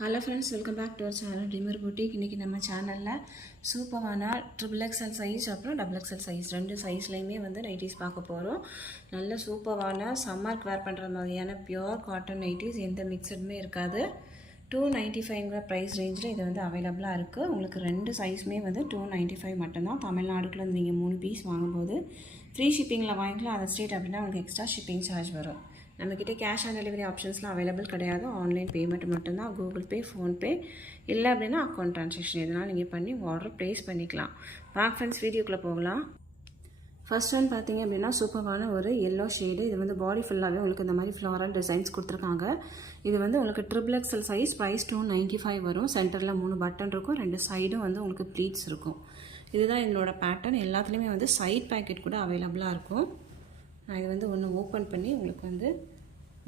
Hello friends, welcome back to our channel dreamer boutique. இன்றைக்கி நம்ம சேனலில் சூப்பரான XXL சைஸ் அப்புறம் XXL சைஸ் ரெண்டு சைஸ்லேயுமே நைட்டிஸ் பார்க்க போகிறோம். நல்ல சூப்பரான சம்மருக்கு வேர் பண்ணுற மாதிரியான பியோர் காட்டன் நைட்டிஸ், எந்த மிக்சடுமே இருக்காது. 295ங்கிற ப்ரைஸ் ரேஞ்சில் இது அவைலபிளாக இருக்குது. உங்களுக்கு ரெண்டு சைஸுமே 295 மட்டும்தான். தமிழ்நாடுக்குள்ள நீங்கள் 3 பீஸ் வாங்கும்போது ஃப்ரீ ஷிப்பிங்கில் வாங்கிக்கலாம். அதர் ஸ்டேட் அப்படின்னா உங்களுக்கு எக்ஸ்ட்ரா ஷிப்பிங் சார்ஜ் வரும். நம்மக்கிட்ட கேஷ் ஆன் டெலிவரி ஆப்ஷன்ஸ்லாம் அவைலபிள் கிடையாது. ஆன்லைன் பேமெண்ட் மட்டும்தான். கூகுள் பே, ஃபோன்பே, இல்லை அப்படின்னா அக்கௌண்ட் ட்ரான்சாக்ஷன் எதனால் நீங்கள் பண்ணி ஆர்டர் ப்ளேஸ் பண்ணிக்கலாம். ஃப்ரெண்ட்ஸ், வீடியோக்குள்ளே போகலாம். ஃபர்ஸ்ட் ஒன் பார்த்தீங்க அப்படின்னா சூப்பரான ஒரு எல்லோ ஷேடு. இது பாடி ஃபுல்லாகவே உங்களுக்கு இந்த மாதிரி ஃப்ளாரல் டிசைன்ஸ் கொடுத்துருக்காங்க. இது உங்களுக்கு XXL சைஸ், ப்ரைஸ் 295 வரும். சென்டரில் 3 பட்டன் இருக்கும், 2 சைடும் உங்களுக்கு ப்ளீட்ஸ் இருக்கும். இதுதான் இதனோட பேட்டர்ன். எல்லாத்துலேயுமே சைட் பேக்கெட் கூட அவைலபிளாக இருக்கும். நான் இது ஒன்று ஓப்பன் பண்ணி உங்களுக்கு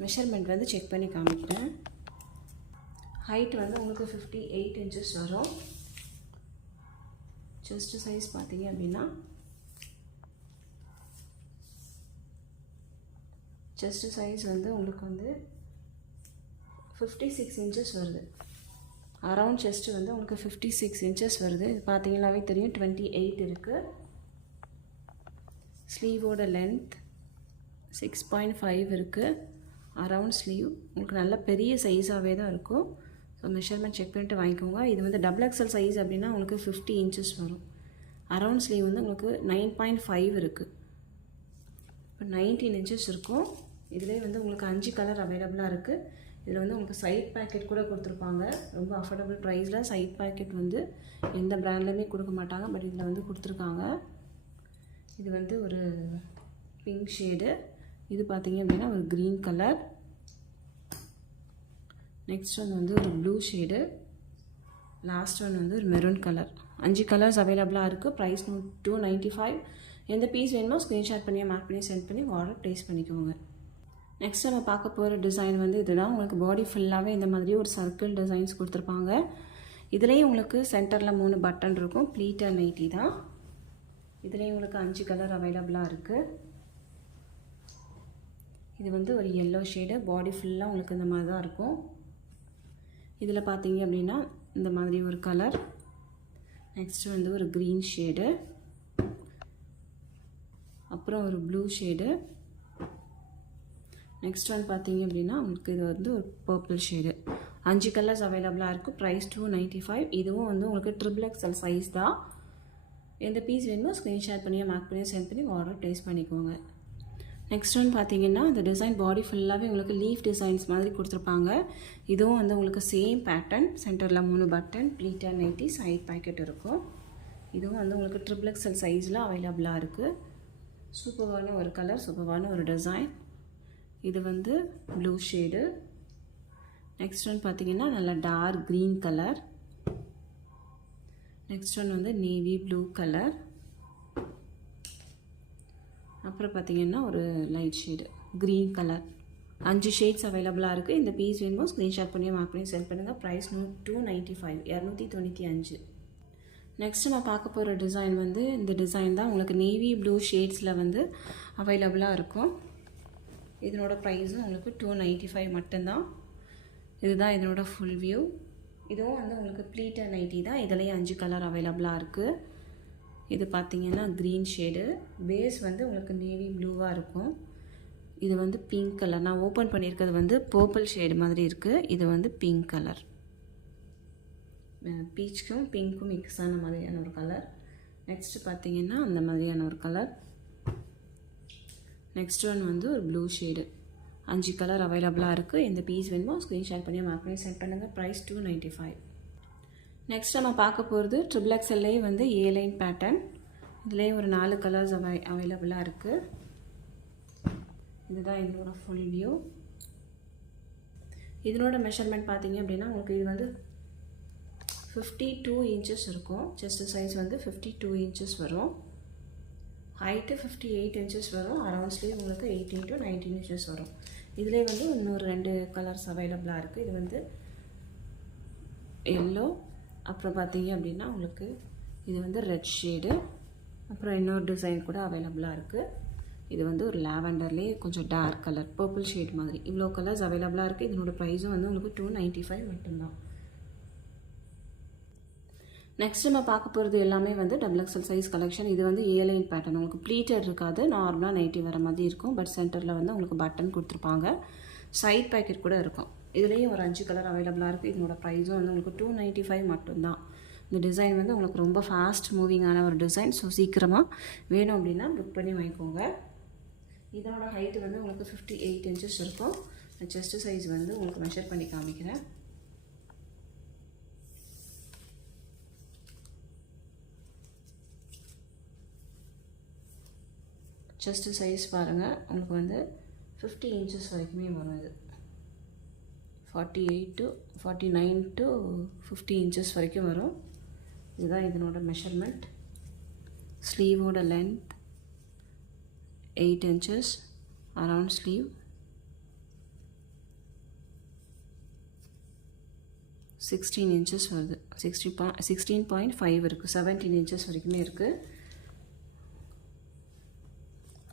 மெஷர்மெண்ட் செக் பண்ணி காமிக்கிறேன். ஹைட் உங்களுக்கு 58 இன்ச்சஸ் வரும். செஸ்ட் சைஸ் பார்த்தீங்க அப்படின்னா செஸ்ட் சைஸ் உங்களுக்கு 56 இன்ச்சஸ் வருது. அரவுண்ட் செஸ்ட் உங்களுக்கு 56 இன்ச்சஸ் வருது. இது பார்த்தீங்கன்னாவே தெரியும், 28 இருக்குது. ஸ்லீவோட லென்த் 6.5 இருக்குது. அரவுண்ட் ஸ்லீவ் உங்களுக்கு நல்ல பெரிய சைஸாகவே தான் இருக்கும். ஸோ மெஷர்மெண்ட் செக் பண்ணிட்டு வாங்கிக்கோங்க. இது XXL சைஸ் அப்படின்னா உங்களுக்கு 50 இன்ச்சஸ் வரும். அரவுண்ட் ஸ்லீவ் உங்களுக்கு 9.5 இருக்குது. இப்போ 19 இன்ச்சஸ் இருக்கும். இதிலே உங்களுக்கு 5 கலர் அவைலபிளாக இருக்குது. இதில் உங்களுக்கு சைட் பேக்கெட் கூட கொடுத்துருப்பாங்க. ரொம்ப அஃபோர்டபுள் ப்ரைஸில் சைட் பேக்கெட் எந்த பிராண்ட்லையுமே கொடுக்க மாட்டாங்க. பட் இதில் கொடுத்துருக்காங்க. இது ஒரு பிங்க் ஷேடு. இது பார்த்தீங்க அப்படின்னா ஒரு க்ரீன் கலர். நெக்ஸ்ட் ஒரு ப்ளூ ஷேடு. லாஸ்ட் ஒரு மெரூன் கலர். 5 கலர்ஸ் அவைலபிளாக இருக்குது. ப்ரைஸ் 295. எந்த பீஸ் வேணுமோ ஸ்க்ரீன்ஷாட் பண்ணி மார்க் பண்ணி சென்ட் பண்ணி ஆர்டர் ப்ளேஸ் பண்ணிக்கோங்க. நெக்ஸ்ட் நம்ம பார்க்க போகிற டிசைன் இதுதான். உங்களுக்கு பாடி ஃபுல்லாகவே இந்த மாதிரி ஒரு சர்க்கிள் டிசைன்ஸ் கொடுத்துருப்பாங்க. இதுலேயும் உங்களுக்கு சென்டரில் 3 பட்டன் இருக்கும். ப்ளீட்டர் நைட்டி தான். இதுலேயும் உங்களுக்கு 5 கலர் அவைலபிளாக இருக்குது. இது ஒரு எல்லோ ஷேடு. பாடி ஃபுல்லாக உங்களுக்கு இந்த மாதிரி தான் இருக்கும். இதில் பார்த்தீங்க அப்படின்னா இந்த மாதிரி ஒரு கலர். நெக்ஸ்ட் ஒரு க்ரீன் ஷேடு, அப்புறம் ஒரு ப்ளூ ஷேடு. நெக்ஸ்ட் பார்த்தீங்க அப்படின்னா உங்களுக்கு இது ஒரு பர்பிள் ஷேடு. 5 கலர்ஸ் அவைலபிளாக இருக்குது. ப்ரைஸ் 295. இதுவும் உங்களுக்கு XXL சைஸ் தான். எந்த பீஸ் வேணுமோ ஸ்க்ரீன்ஷாட் பண்ணி மார்க் பண்ணி சென்ட் பண்ணி ஆர்டர் ப்ளேஸ் பண்ணிக்கோங்க. நெக்ஸ்ட் பார்த்தீங்கன்னா இந்த டிசைன் பாடி ஃபுல்லாகவே உங்களுக்கு லீஃப் டிசைன்ஸ் மாதிரி கொடுத்துருப்பாங்க. இதுவும் உங்களுக்கு சேம் பேட்டர்ன். சென்டரில் 3 பட்டன், ப்ளீட்டர் நைட்டி, சைட் பேக்கெட் இருக்கும். இதுவும் உங்களுக்கு XXL சைஸில் அவைலபிளாக இருக்குது. சூப்பரான ஒரு கலர், சூப்பரான ஒரு டிசைன். இது ப்ளூ ஷேடு. நெக்ஸ்ட் பார்த்தீங்கன்னா நல்ல dark green colour. Next navy blue colour. அப்புறம் பார்த்தீங்கன்னா ஒரு light shade green colour. 5 shades அவைலபிளாக இருக்குது. இந்த பீஸ் வேணுமோ ஸ்க்ரீன்ஷாட் பண்ணி மார்க் பண்ணி சென்ட் பண்ணுங்கள். ப்ரைஸ் 295, 295. நெக்ஸ்ட் நான் பார்க்க போகிற டிசைன் இந்த டிசைன் தான். உங்களுக்கு நேவி ப்ளூ ஷேட்ஸில் அவைலபிளாக இருக்கும். இதனோட ப்ரைஸும் உங்களுக்கு 295 மட்டும்தான். இதுதான் இதனோட ஃபுல் வியூ. இதுவும் உங்களுக்கு ப்ளீட்டர் நைட்டி தான். இதுலேயே 5 கலர் அவைலபிளாக இருக்குது. இது பார்த்தீங்கன்னா க்ரீன் ஷேடு. பேஸ் உங்களுக்கு நேவி ப்ளூவாக இருக்கும். இது பிங்க் கலர். நான் ஓப்பன் பண்ணியிருக்கிறது பர்பிள் ஷேடு மாதிரி இருக்குது. இது பிங்க் கலர். பீச்சுக்கும் பிங்க்கும் மிக்ஸ் ஆன மாதிரியான ஒரு கலர். நெக்ஸ்ட்டு பார்த்தீங்கன்னா அந்த மாதிரியான ஒரு கலர். நெக்ஸ்ட் ஒன் ஒரு ப்ளூ ஷேடு. 5 கலர் அவைலபிளாக இருக்குது. இந்த பீஸ் வேணுமோ ஸ்க்ரீன்ஷாட் பண்ணி மார்க் பண்ணி சென்ட் பண்ணுங்கள். ப்ரைஸ் 295. நெக்ஸ்ட் நம்ம பார்க்க போகிறது XXLலே A லைன் பேட்டர்ன். இதுலேயே ஒரு 4 கலர்ஸ் அவைலபிளாக இருக்குது. இதுதான் இதனோட ஃபுல் வியூ. இதனோட மெஷர்மெண்ட் பார்த்தீங்க அப்படின்னா உங்களுக்கு இது 52 இன்ச்சஸ் இருக்கும். செஸ்ட் சைஸ் 52 இன்ச்சஸ் வரும். ஹைட்டு 58 இன்ச்சஸ் வரும். அரவுண்ட் ஸ்லீவ் உங்களுக்கு 18 to 19 இன்ச்சஸ் வரும். இதிலே இன்னொரு 2 கலர்ஸ் அவைலபிளாக இருக்குது. இது எல்லோ, அப்புறம் பார்த்தீங்க அப்படின்னா உங்களுக்கு இது ரெட் ஷேடு, அப்புறம் இன்னொரு டிசைன் கூட அவைலபிளாக இருக்குது. இது ஒரு லாவெண்டர்லேயே கொஞ்சம் டார்க் கலர் பர்பிள் ஷேட் மாதிரி. இவ்வளோ கலர்ஸ் அவைலபிளாக இருக்குது. இதனோட ப்ரைஸும் உங்களுக்கு 295 மட்டும்தான். நெக்ஸ்ட் நம்ம பார்க்க போகிறது எல்லாமே வந்து டபுள் எக்ஸல் சைஸ் கலெக்ஷன். இது வந்து ஏலைன் பேட்டர்ன், உங்களுக்கு ப்ளீட்டட் இருக்காது, நார்மலாக நைட்டி வர மாதிரி இருக்கும். பட் சென்டரில் வந்து உங்களுக்கு பட்டன் கொடுத்துருப்பாங்க, சைட் பேக்கெட் கூட இருக்கும். இதுலேயும் ஒரு 5 கலர் அவைலபிளாக இருக்குது. இதனோட ப்ரைஸும் வந்து உங்களுக்கு 295 மட்டும்தான். இந்த டிசைன் வந்து உங்களுக்கு ரொம்ப ஃபாஸ்ட் மூவிங்கான ஒரு டிசைன். ஸோ சீக்கிரமாக வேணும் அப்படின்னா புக் பண்ணி வாங்கிக்கோங்க. இதனோட ஹைட்டு வந்து உங்களுக்கு 58 இன்ச்சஸ் இருக்கும். செஸ்ட் சைஸ் வந்து உங்களுக்கு மெஷர் பண்ணி காமிக்கிறேன். செஸ்ட் சைஸ் பாருங்கள், உங்களுக்கு வந்து 50 இன்ச்சஸ் வரைக்குமே வரும். இது 48 to 49 to 50 இன்ச்சஸ் வரைக்கும் வரும். இதுதான் இதனோட மெஷர்மெண்ட். ஸ்லீவோட length 8 inches around sleeve. 16 inches வருது. 16.5 இருக்குது. 17 inches வரைக்குமே இருக்குது.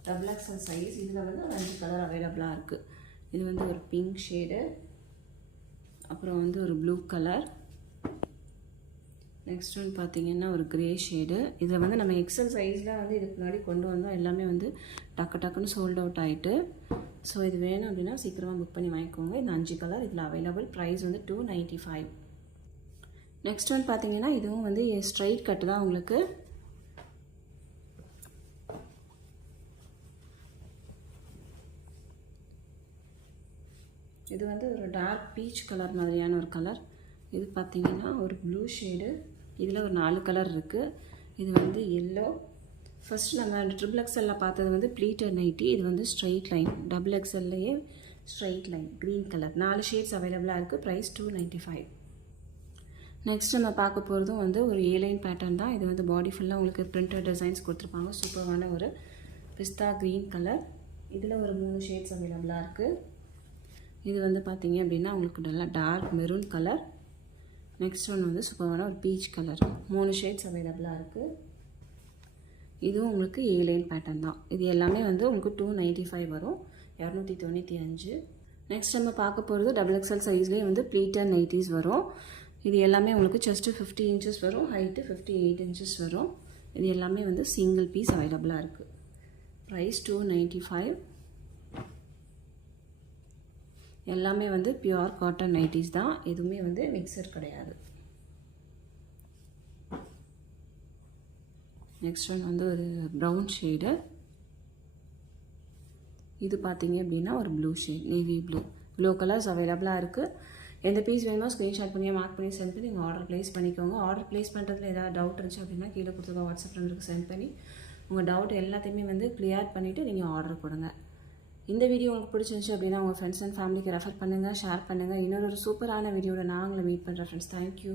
Double XL size. இதில் வந்து ஒரு 5 கலர் அவைலபிளாக இருக்குது. இது வந்து ஒரு பிங்க் ஷேடு, அப்புறம் வந்து ஒரு ப்ளூ கலர், நெக்ஸ்ட் ஒன்று பார்த்தீங்கன்னா ஒரு க்ரே ஷேடு. இதில் வந்து நம்ம எக்ஸல் சைஸில் வந்து இதுக்கு முன்னாடி கொண்டு வந்தோம், எல்லாமே வந்து டக்குன்னு சோல்ட் அவுட் ஆகிட்டு. ஸோ இது வேணும் அப்படின்னா சீக்கிரமாக புக் பண்ணி வாங்கிக்கோங்க. இந்த 5 கலர் இதில் அவைலபிள். ப்ரைஸ் வந்து 295. நெக்ஸ்ட் ஒன்று பார்த்தீங்கன்னா இதுவும் வந்து ஸ்ட்ரைட் கட்டு தான் உங்களுக்கு. இது வந்து ஒரு டார்க் பீச் கலர் மாதிரியான ஒரு கலர். இது பார்த்தீங்கன்னா ஒரு ப்ளூ ஷேடு. இதில் ஒரு 4 கலர் இருக்குது. இது வந்து எல்லோ. ஃபஸ்ட் நம்ம ட்ரிபிள் எக்ஸலில் பார்த்தது வந்து ப்ளீட்டட் நைட்டி. இது வந்து ஸ்ட்ரைட் லைன். டபுள் எக்ஸல்லையே straight line green colour. 4 shades அவைலபிளாக இருக்குது. ப்ரைஸ் 295. நெக்ஸ்ட் நம்ம பார்க்க போகிறதும் வந்து ஒரு ஏலைன் பேட்டர்ன் தான். இது வந்து பாடி ஃபுல்லாக உங்களுக்கு பிரிண்டட் டிசைன்ஸ் கொடுத்துருப்பாங்க. சூப்பரான ஒரு பிஸ்தா க்ரீன் கலர். இதில் ஒரு 3 ஷேட்ஸ் அவைலபிளாக இருக்குது. இது வந்து பார்த்தீங்க அப்படின்னா உங்களுக்கு நல்லா டார்க் மெரூன் கலர். நெக்ஸ்ட் ஒன்று வந்து சூப்பரான ஒரு பீச் கலர். 3 ஷேட்ஸ் அவைலபிளாக இருக்குது. இதுவும் உங்களுக்கு ஏலைன் பேட்டர்ன் தான். இது எல்லாமே வந்து உங்களுக்கு 295 வரும். 295. நெக்ஸ்ட் நம்ம பார்க்க போகிறது டபுள் எக்ஸல் சைஸ்லேயே வந்து ப்ளீட்டட் நைட்டிஸ் வரும். இது எல்லாமே உங்களுக்கு செஸ்ட்டு 50 இன்ச்சஸ் வரும், ஹைட்டு 58 இன்ச்சஸ் வரும். இது எல்லாமே வந்து சிங்கிள் பீஸ் அவைலபிளாக இருக்குது. ப்ரைஸ் 295. எல்லாமே வந்து பியூர் காட்டன் நைட்டிஸ் தான். எதுவுமே வந்து மிக்சர் கிடையாது. நெக்ஸ்ட் ஒன் வந்து ஒரு ப்ரௌன் ஷேடு. இது பார்த்தீங்க அப்படின்னா ஒரு blue shade, navy blue colours அவைலபிளாக இருக்குது. எந்த பீஸ் வேணுமோ ஸ்க்ரீன்ஷாட் பண்ணி மார்க் பண்ணி சென்ட் பண்ணி நீங்கள் ஆர்டர் ப்ளேஸ் பண்ணிக்கோங்க. ஆர்டர் ப்ளேஸ் பண்ணுறதுல ஏதாவது டவுட் இருந்துச்சு அப்படின்னா கீழே கொடுத்துருக்க வாட்ஸ்அப் நம்பருக்கு சென்ட் பண்ணி உங்கள் டவுட் எல்லாத்தையுமே வந்து கிளியர் பண்ணிவிட்டு நீங்கள் ஆர்டர் கொடுங்க. இந்த வீடியோ உங்களுக்கு பிடிச்சிருந்துச்சு அப்படின்னா உங்கள் ஃப்ரெண்ட்ஸ் அண்ட் ஃபேமிலிக்கு ரெஃபர் பண்ணுங்கள், ஷேர் பண்ணுங்கள். இன்னொரு சூப்பரான வீடியோவில் நான் உங்களை மீட் பண்ணுறேன் ஃப்ரெண்ட்ஸ். தேங்க்யூ.